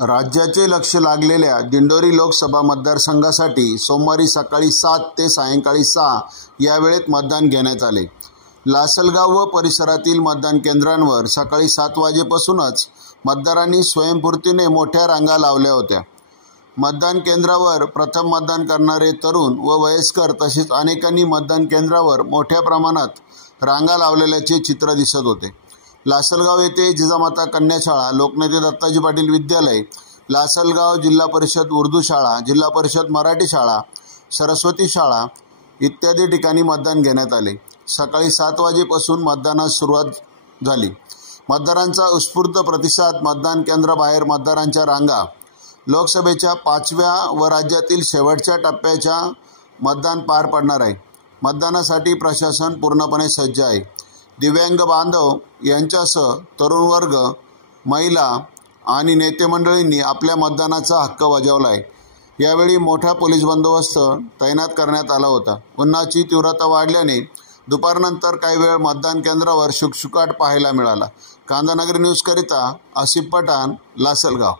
राज्याचे लक्ष लागलेल्या दिंडोरी लोकसभा मतदारसंघासाठी सोमवारी सकाळी 7 ते सायंकाळी 6 या वेळेत मतदान घेण्यात आले। लासलगाव व परिसरातील मतदान केंद्रांवर सकाळी 7 वाजेपासूनच मतदारांनी स्वयंस्फूर्तीने मोठ्या रांगा लावल्या होत्या। मतदान केंद्रावर प्रथम मतदान करणारे तरुण व वयस्कर तसेच अनेकांनी मतदान केंद्रावर मोठ्या प्रमाणात रांगा लावलेल्याचे चित्र दिसत होते। लासलगाव येथे जिजामाता कन्या शाळा, लोकनेते दत्ताजी पाटील विद्यालय, लासलगाव जिल्हा परिषद उर्दू शाळा, जिल्हा परिषद मराठी शाळा, सरस्वती शाळा इत्यादी ठिकाणी मतदान घेण्यात आले। सकाळी 7 वाजेपासून मतदानास सुरुवात झाली। मतदारांचा उत्स्फूर्त प्रतिसाद, मतदान केंद्राबाहेर मतदारांच्या रांगा। लोकसभेच्या 5व्या व राज्यातील शेवटच्या टप्प्याच्या मतदान पार पडणार आहे। मतदानासाठी प्रशासन पूर्णपणे सज्ज आहे। दिव्यांग बांधव यांच्यासह तरुण वर्ग, महिला आणि नेते मंडळींनी आपल्या मतदानाचा हक्क बजावला आहे। यावेळी मोठा पोलीस बंदोबस्त तैनात करण्यात आला होता। उन्हाची तीव्रता वाढल्याने दुपारनंतर काही वेळ मतदान केंद्रावर शुकशुकाट पाहायला मिळाला। कांदानगरी न्यूज करिता आसिफ पठाण, लासलगाव।